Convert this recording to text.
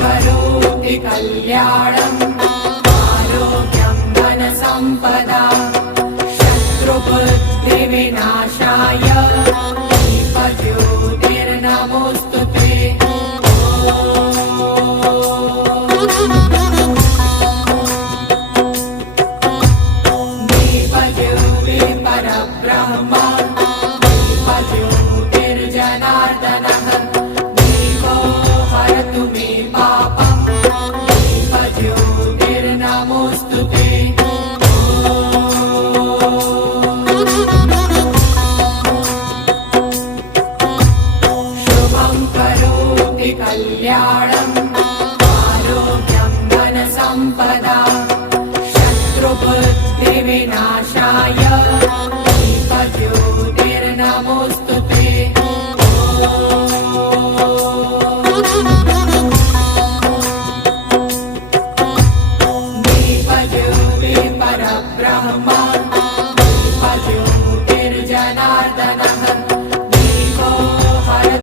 करोति कल्याणम् आरोग्यं धनसम्पदा शत्रुबुद्धिविनाशाय दीपज्योतिर्नमोऽस्तुते। दीपज्योति परब्रह्म दीपज्योतिर्जनार्दनः दीपो हरतु मे पापम् दीपज्योतिर्नमोऽस्तुते। शुभं करोति कल्याणम् आरोग्यं धनसम्पदा शत्रुबुद्धिविनाशाय दीपज्योतिर्नमोऽस्तुते। दीपज्योति परब्रह्म